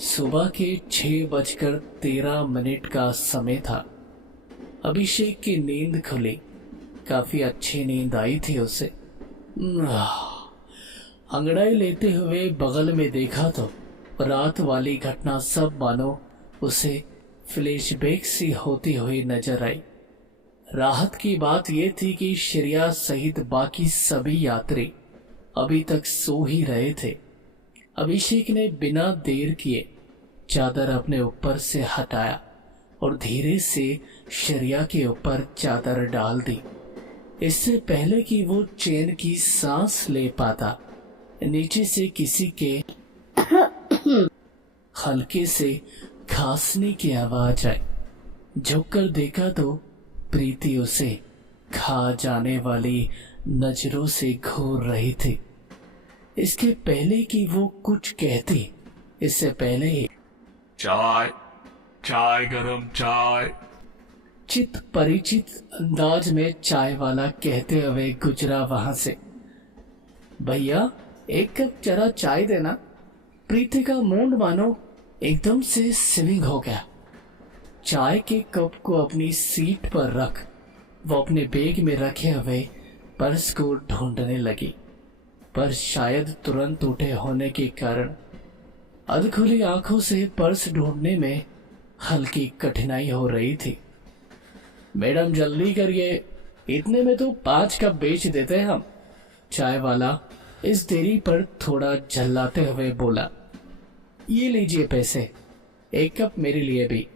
सुबह के 6:13 का समय था। अभिषेक की नींद खुली। काफी अच्छी नींद आई थी उसे। अंगड़ाई लेते हुए बगल में देखा तो रात वाली घटना सब मानो उसे फ्लैशबैक सी होती हुई नजर आई। राहत की बात यह थी कि श्रेया सहित बाकी सभी यात्री अभी तक सो ही रहे थे। अभिषेक ने बिना देर किए चादर अपने ऊपर से हटाया और धीरे से श्रेया के ऊपर चादर डाल दी। इससे पहले कि वो चैन की सांस ले पाता, नीचे से किसी के हल्के से खांसने की आवाज आई। झुककर देखा तो प्रीति उसे खा जाने वाली नजरों से घूर रही थी। इसके पहले कि वो कुछ कहती, इससे पहले ही चाय चाय गरम चाय। चित परिचित अंदाज में चाय वाला कहते हुए गुजरा वहां से। भैया, एक कप जरा चाय देना। प्रीति का मूड मानो एकदम से स्विंग हो गया। चाय के कप को अपनी सीट पर रख वो अपने बैग में रखे हुए पर्स को ढूंढने लगी, पर शायद तुरंत उठे होने के कारण अधखुली आंखों से पर्स ढूंढने में हल्की कठिनाई हो रही थी। मैडम जल्दी करिए, इतने में तो 5 कप बेच देते हैं हम। चाय वाला इस देरी पर थोड़ा झल्लाते हुए बोला। ये लीजिए पैसे, 1 कप मेरे लिए भी।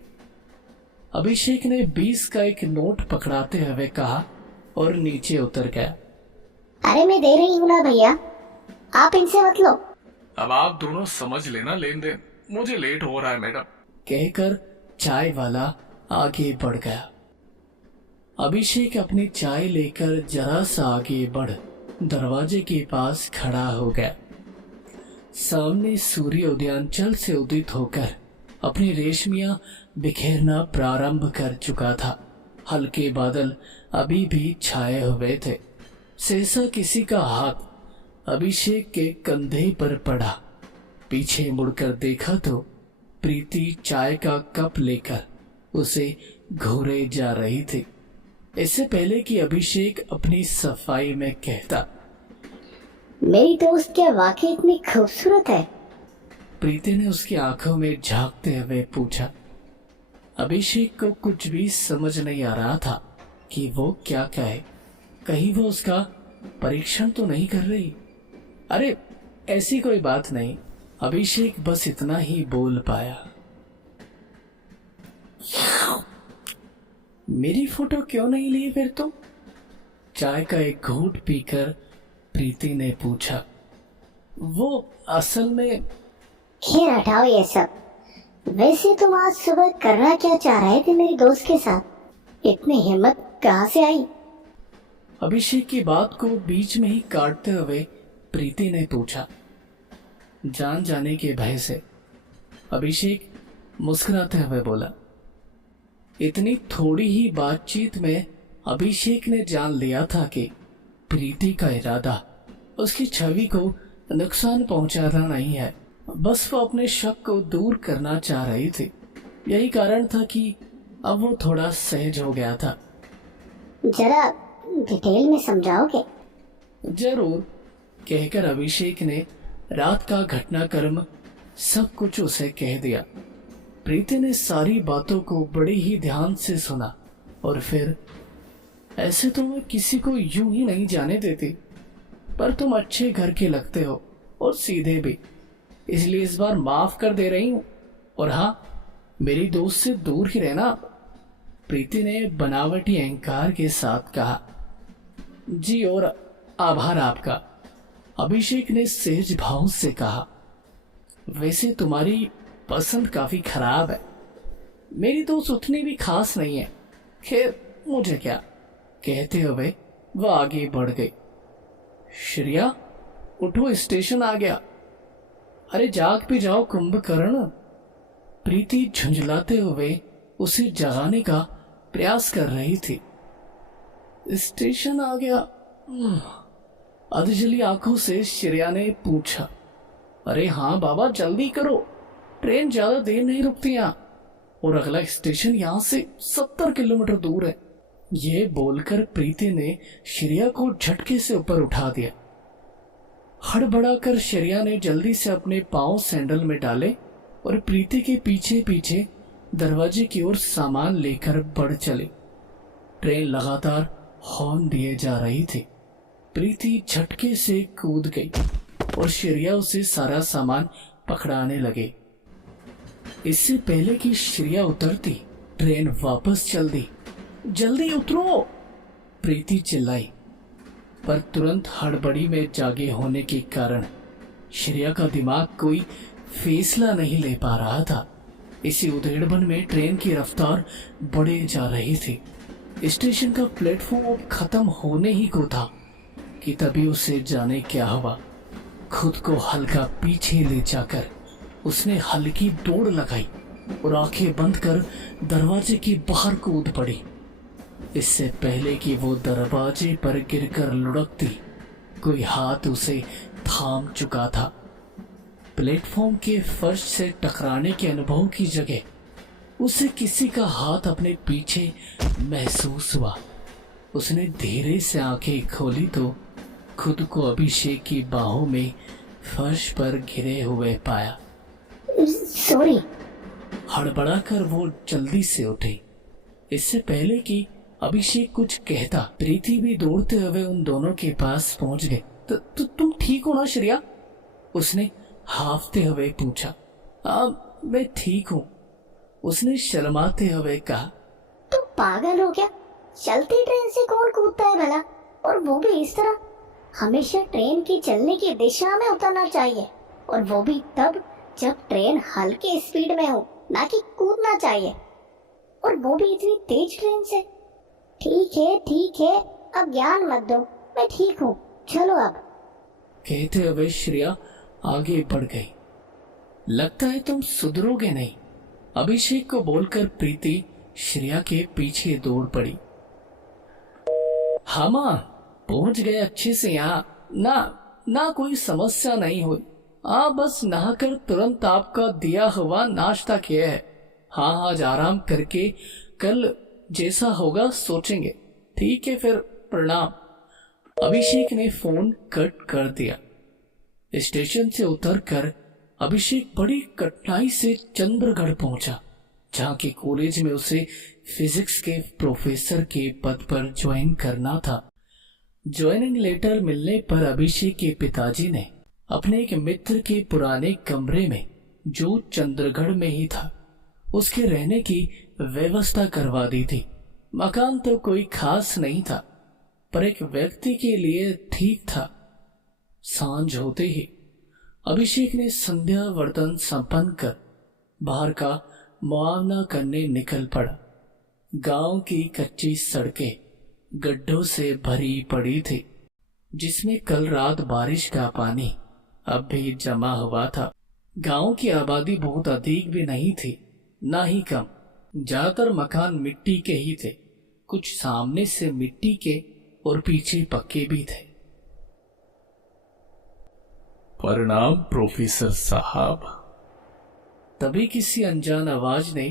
अभिषेक ने 20 का एक नोट पकड़ाते हुए कहा और नीचे उतर गया। अरे मैं दे रही हूँ ना भैया, आप इनसे मत लो। अब आप दोनों समझ लेना लेन देन, मुझे लेट हो रहा है मैडम। कहकर चाय वाला आगे बढ़ गया। अभिषेक अपनी चाय लेकर जरा सा आगे बढ़ दरवाजे के पास खड़ा हो गया। सामने सूर्य उदयांचल से उदित होकर अपनी रेशमियां बिखेरना प्रारंभ कर चुका था। हल्के बादल अभी भी छाए हुए थे। सहसा किसी का हाथ अभिषेक के कंधे पर पड़ा। पीछे मुड़कर देखा तो प्रीति चाय का कप लेकर उसे घूरे जा रही थी। इससे पहले कि अभिषेक अपनी सफाई में कहता, मेरी दोस्त क्या वाकई इतनी खूबसूरत है? प्रीति ने उसकी आंखों में झांकते हुए पूछा। अभिषेक को कुछ भी समझ नहीं आ रहा था कि वो क्या कहे। कहीं वो उसका परीक्षण तो नहीं कर रही। अरे ऐसी कोई बात नहीं, अभिषेक बस इतना ही बोल पाया। मेरी फोटो क्यों नहीं ली फिर तुम? चाय का एक घूंट पीकर प्रीति ने पूछा। वो असल में खैर हटाओ ये सब। वैसे तुम आज सुबह करना क्या चाह रहे थे मेरी दोस्त के साथ? इतनी हिम्मत कहाँ से आई? अभिषेक की बात को बीच में ही काटते हुए प्रीति ने पूछा। जान जाने के भय से अभिषेक मुस्कुराते हुए बोला। इतनी थोड़ी ही बातचीत में अभिषेक ने जान लिया था कि प्रीति का इरादा उसकी छवि को नुकसान पहुंचाना नहीं है। बस वो अपने शक को दूर करना चाह रही थी। यही कारण था कि अब वो थोड़ा सहज हो गया था। जरा डिटेल में समझाओगे? जरूर, कहकर अभिषेक ने रात का घटनाक्रम सब कुछ उसे कह दिया। प्रीति ने सारी बातों को बड़ी ही ध्यान से सुना और फिर, ऐसे तो मैं किसी को यूं ही नहीं जाने देती, पर तुम अच्छे घर के लगते हो और सीधे भी, इसलिए इस बार माफ कर दे रही हूँ। और हाँ, मेरी दोस्त से दूर ही रहना। प्रीति ने बनावटी अहंकार के साथ कहा। जी, और आभार आपका, अभिषेक ने सहज भाव से कहा। वैसे तुम्हारी पसंद काफी खराब है। मेरी दोस्त उतनी भी खास नहीं है। खैर मुझे क्या, कहते हुए वह आगे बढ़ गई। श्रेया, उठो, स्टेशन आ गया। अरे जाग भी जाओ कुंभकर्ण। प्रीति झुंझलाते हुए उसे जगाने का प्रयास कर रही थी। स्टेशन आ गया? अधजली आंखों से श्रेया ने पूछा। अरे हाँ बाबा, जल्दी करो, ट्रेन ज्यादा देर नहीं रुकती यहाँ, और अगला स्टेशन यहाँ से 70 किलोमीटर दूर है। ये बोलकर प्रीति ने श्रेया को झटके से ऊपर उठा दिया। हड़बड़ाकर श्रेया ने जल्दी से अपने पांव सैंडल में डाले और प्रीति के पीछे पीछे दरवाजे की ओर सामान लेकर बढ़ चली। ट्रेन लगातार हॉर्न दिए जा रही थी। प्रीति झटके से कूद गई और श्रेया उसे सारा सामान पकड़ाने लगे। इससे पहले कि श्रेया उतरती, ट्रेन वापस चल दी। जल्दी उतरो, प्रीति चिल्लाई, पर तुरंत हड़बड़ी में जागे होने के कारण श्रेया का दिमाग कोई फैसला नहीं ले पा रहा था। इसी उधेड़बन में ट्रेन की रफ्तार बढ़े जा रही थी। स्टेशन का प्लेटफॉर्म अब खत्म होने ही को था कि तभी उसे जाने क्या हुआ। खुद को हल्का पीछे ले जाकर उसने हल्की दौड़ लगाई और आंखें बंद कर दरवाजे के बाहर कूद पड़ी। इससे पहले कि वो दरवाजे पर गिरकर लुढ़कती, कोई हाथ उसे थाम चुका था। प्लेटफॉर्म के फर्श से टकराने के अनुभव की जगह उसे किसी का हाथ अपने पीछे महसूस हुआ। उसने धीरे से आंखें खोली तो खुद को अभिषेक की बाहों में फर्श पर गिरे हुए पाया। सॉरी। हड़बड़ाकर वो जल्दी से उठी। इससे पहले कि अभिषेक कुछ कहता, प्रीति भी दौड़ते हुए उन दोनों के पास पहुंच गए। तुम ठीक हो ना श्रेया? उसने हाफते हुए पूछा। मैं ठीक हूँ, उसने शर्माते हुए कहा। तुम पागल हो क्या? चलती ट्रेन से कौन कूदता है भला, और वो भी इस तरह? हमेशा ट्रेन की चलने की दिशा में उतरना चाहिए, और वो भी तब जब ट्रेन हल्के स्पीड में हो, ना कि कूदना चाहिए, और वो भी इतनी तेज ट्रेन से। ठीक है, अब ज्ञान मत दो, मैं ठीक हूँ, चलो अब, कहते हुए श्रेया आगे बढ़ गई। लगता है तुम सुधरोगे नहीं, अभिषेक को बोलकर प्रीति श्रेया के पीछे दौड़ पड़ी। हाँ मां, पहुंच गए अच्छे से यहाँ, ना कोई समस्या नहीं हुई। बस नहाकर तुरंत आपका दिया हुआ नाश्ता किया है। हाँ, आज आराम करके कल जैसा होगा सोचेंगे। ठीक है फिर, प्रणाम। अभिषेक ने फोन कट कर दिया। स्टेशन से उतरकर अभिषेक बड़ी कठिनाई से चंद्रगढ़ पहुंचा, जहाँ के कॉलेज में उसे फिजिक्स के प्रोफेसर के पद पर ज्वाइन करना था। ज्वाइनिंग लेटर मिलने पर अभिषेक के पिताजी ने अपने एक मित्र के पुराने कमरे में, जो चंद्रगढ़ में ही था, उसके रहने की व्यवस्था करवा दी थी। मकान तो कोई खास नहीं था, पर एक व्यक्ति के लिए ठीक था। सांझ होते ही अभिषेक ने संध्या वर्तन संपन्न कर बाहर का मुआवना करने निकल पड़ा। गांव की कच्ची सड़कें गड्ढों से भरी पड़ी थी, जिसमें कल रात बारिश का पानी अब भी जमा हुआ था। गांव की आबादी बहुत अधिक भी नहीं थी, ना ही कम। ज्यादातर मकान मिट्टी के ही थे, कुछ सामने से मिट्टी के और पीछे पक्के भी थे। प्रणाम प्रोफेसर साहब। तभी किसी अनजान आवाज ने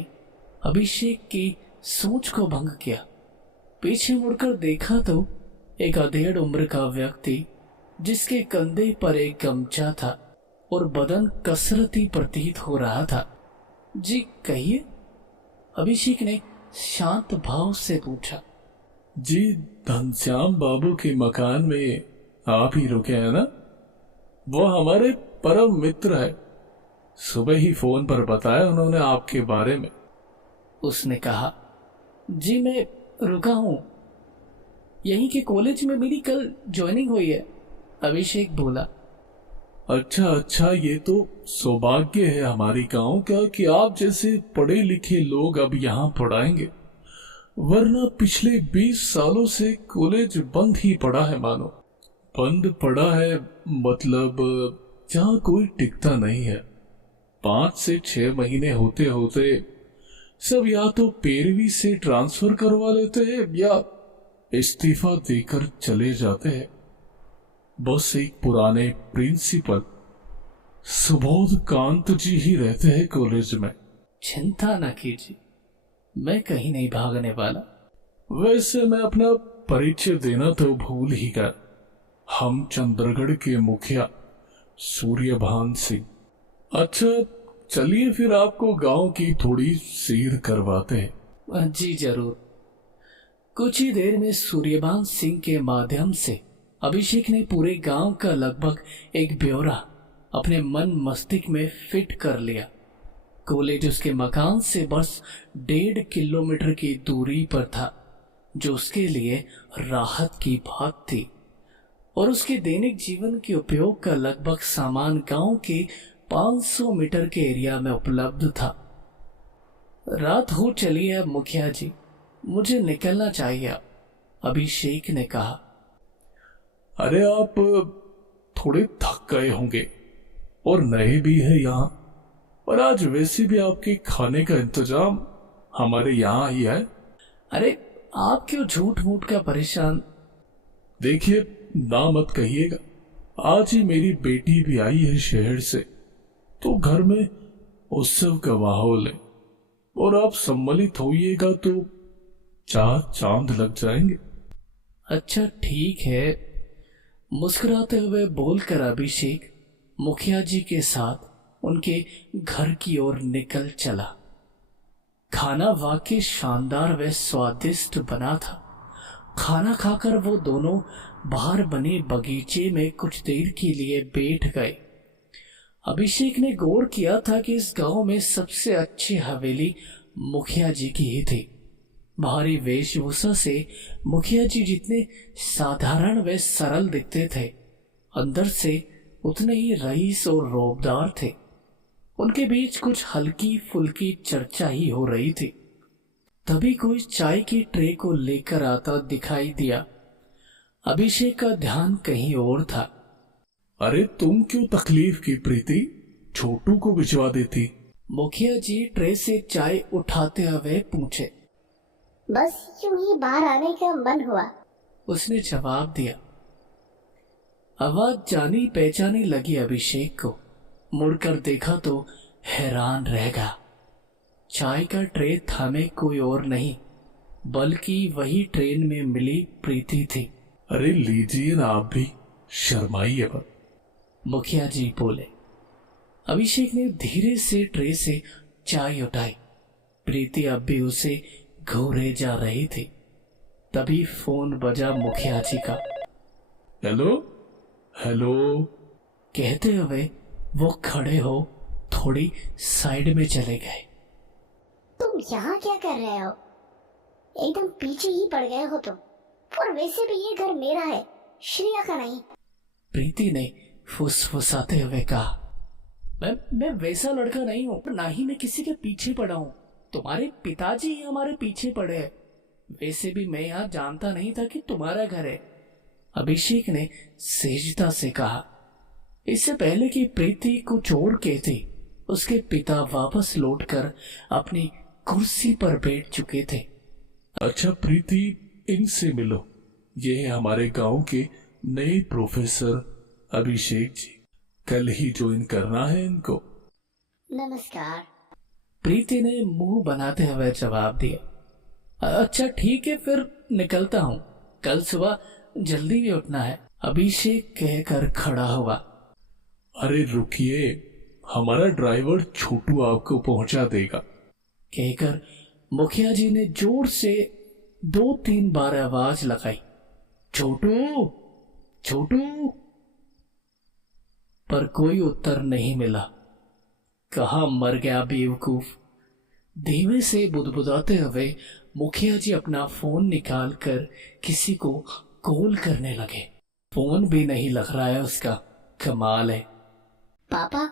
अभिषेक की सोच को भंग किया। पीछे मुड़कर देखा तो एक अधेड़ उम्र का व्यक्ति, जिसके कंधे पर एक गमछा था और बदन कसरती प्रतीत हो रहा था। जी कहिए, अभिषेक ने शांत भाव से पूछा। जी, घनश्याम बाबू के मकान में आप ही रुके हैं ना? वो हमारे परम मित्र है, सुबह ही फोन पर बताया उन्होंने आपके बारे में। उसने कहा। जी मैं रुका हूँ, यहीं के कॉलेज में मेरी कल ज्वाइनिंग हुई है, अभिषेक बोला। अच्छा, ये तो सौभाग्य है हमारी गांव का कि आप जैसे पढ़े लिखे लोग अब यहाँ पढ़ाएंगे, वरना पिछले 20 सालों से कॉलेज बंद ही पड़ा है। मानो बंद पड़ा है, मतलब जहाँ कोई टिकता नहीं है। 5 से 6 महीने होते होते सब या तो पैरवी से ट्रांसफर करवा लेते हैं या इस्तीफा देकर चले जाते हैं। बस एक पुराने प्रिंसिपल सुबोध कांत जी ही रहते हैं कॉलेज में। चिंता न कीजिए, मैं कहीं नहीं भागने वाला। वैसे मैं अपना परिचय देना तो भूल ही गया। हम चंद्रगढ़ के मुखिया सूर्यभान सिंह। अच्छा, चलिए फिर आपको गांव की थोड़ी सैर करवाते हैं। जी जरूर। कुछ ही देर में सूर्यभान सिंह के माध्यम से अभिषेक ने पूरे गांव का लगभग एक ब्यौरा अपने मन मस्तिष्क में फिट कर लिया। कॉलेज उसके मकान से बस 1.5 किलोमीटर की दूरी पर था, जो उसके लिए राहत की बात थी। और उसके दैनिक जीवन के उपयोग का लगभग सामान गांव के 500 मीटर के एरिया में उपलब्ध था। रात हो चली है मुखिया जी, मुझे निकलना चाहिए, अभिषेक ने कहा। अरे आप थोड़े थक गए होंगे और नए भी है यहाँ, और आज वैसे भी आपके खाने का इंतजाम हमारे यहाँ ही है। अरे आप क्यों झूठ मूठ का परेशान। देखिए, ना मत कहिएगा, आज ही मेरी बेटी भी आई है शहर से, तो घर में उत्सव का माहौल है, और आप सम्मिलित होइएगा तो 4 चांद लग जाएंगे। अच्छा ठीक है, मुस्कुराते हुए बोलकर अभिषेक मुखिया जी के साथ उनके घर की ओर निकल चला। खाना वाकई शानदार व स्वादिष्ट बना था। खाना खाकर वो दोनों बाहर बने बगीचे में कुछ देर के लिए बैठ गए। अभिषेक ने गौर किया था कि इस गांव में सबसे अच्छी हवेली मुखिया जी की ही थी। बाहरी वेशभूषा से मुखिया जी जितने साधारण व सरल दिखते थे, अंदर से उतने ही रईस और रौबदार थे। उनके बीच कुछ हल्की फुल्की चर्चा ही हो रही थी। तभी कोई चाय की ट्रे को लेकर आता दिखाई दिया। अभिषेक का ध्यान कहीं और था। अरे तुम क्यों तकलीफ की प्रीति, छोटू को भिजवा देती। मुखिया जी ट्रे से चाय उठाते हुए पूछे। बस यूं ही बाहर आने का मन हुआ, उसने जवाब दिया। आवाज जानी पहचानी लगी अभिषेक को। मुड़कर देखा तो हैरान रह गया। चाय का ट्रे थामे कोई और नहीं, बल्कि वही ट्रेन में मिली प्रीति थी। अरे लीजिए ना, आप भी शर्माइए मत, मुखिया जी बोले। अभिषेक ने धीरे से ट्रे से चाय उठाई। प्रीति अब भी उसे घूरे जा रही थी। तभी फोन बजा मुखिया जी का। हेलो हेलो कहते हुए वो खड़े हो थोड़ी साइड में चले गए। तुम यहाँ क्या कर रहे हो? एकदम पीछे ही पड़ गए हो तुम। और वैसे भी ये घर मेरा है, श्रेया का नहीं। प्रीति ने फुसफुसाते हुए कहा। मैं वैसा लड़का नहीं हूँ, ना ही मैं किसी के पीछे पड़ा हूँ। तुम्हारे पिताजी ही हमारे पीछे पड़े हैं। वैसे भी मैं यहाँ जानता नहीं था कि तुम्हारा घर है, अभिषेक ने सहजता से कहा। इससे पहले कि प्रीति कुछ और कहती, उसके पिता वापस लौटकर अपनी कुर्सी पर बैठ चुके थे। अच्छा प्रीति, इनसे मिलो, ये है हमारे गांव के नए प्रोफेसर अभिषेक जी। कल ही ज्वाइन करना है इनको। नमस्कार, प्रीति ने मुंह बनाते हुए जवाब दिया। अच्छा ठीक है, फिर निकलता हूँ, कल सुबह जल्दी भी उठना है, अभिषेक कहकर खड़ा हुआ। अरे रुकिए, हमारा ड्राइवर छोटू आपको पहुंचा देगा, कहकर मुखिया जी ने जोर से 2-3 बार आवाज लगाई, छोटू छोटू। पर कोई उत्तर नहीं मिला। कहाँ मर गया बेवकूफ। धीमे से बुदबुदाते हुए मुखिया जी अपना फोन निकालकर किसी को कॉल करने लगे। फोन भी नहीं लग रहा है उसका, कमाल है। पापा,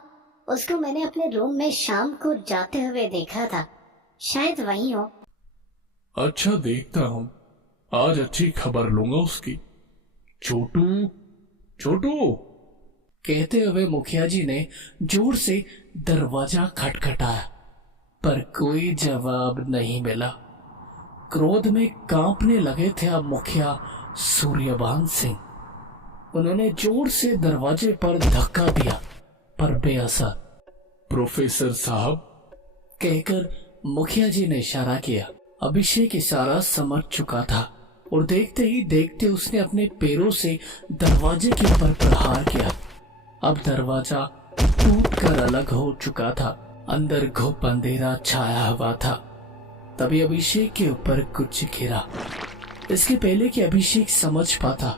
उसको मैंने अपने रूम में शाम को जाते हुए देखा था, शायद वही हो। अच्छा देखता हूँ, आज अच्छी खबर लूंगा उसकी। छोटू छोटू, कहते हुए मुखिया जी ने जोर से दरवाजा खटखटाया, पर कोई जवाब नहीं मिला। क्रोध में कांपने लगे थे अब मुखिया सूर्यभान सिंह। उन्होंने जोर से दरवाजे पर धक्का दिया, पर बेअसर। प्रोफेसर साहब, कहकर मुखिया जी ने इशारा किया। अभिषेक इशारा समझ चुका था और देखते ही देखते उसने अपने पैरों से दरवाजे के ऊपर प्रहार किया। अब दरवाजा टूटकर अलग हो चुका था। अंदर घुप अंधेरा छाया हुआ था। तभी अभिषेक के ऊपर कुछ गिरा। इसके पहले कि अभिषेक समझ पाता,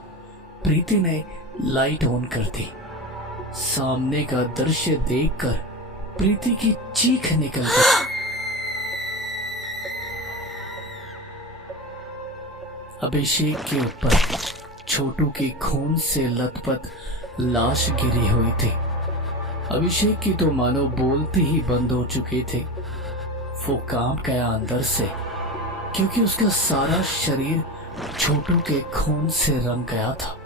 प्रीति ने लाइट ऑन कर दी। सामने का दृश्य देखकर प्रीति की चीख निकल गई। अभिषेक के ऊपर छोटू की खून से लथपथ लाश गिरी हुई थी। अभिषेक की तो मानो बोलती ही बंद हो चुके थे। वो कांप गया अंदर से, क्योंकि उसका सारा शरीर छोटू के खून से रंग गया था।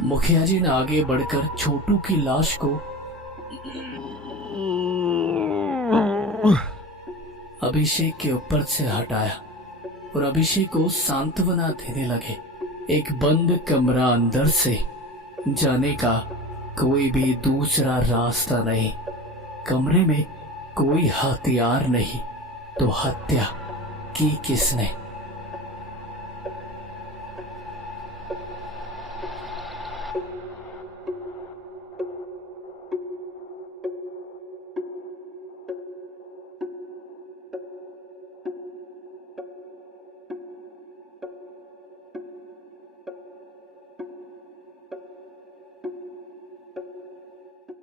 मुखिया जी ने आगे बढ़कर छोटू की लाश को अभिषेक के ऊपर से हटाया और अभिषेक को सांत्वना देने लगे। एक बंद कमरा अंदर से जाने का कोई भी दूसरा रास्ता नहीं। कमरे में कोई हथियार नहीं, तो हत्या की किसने?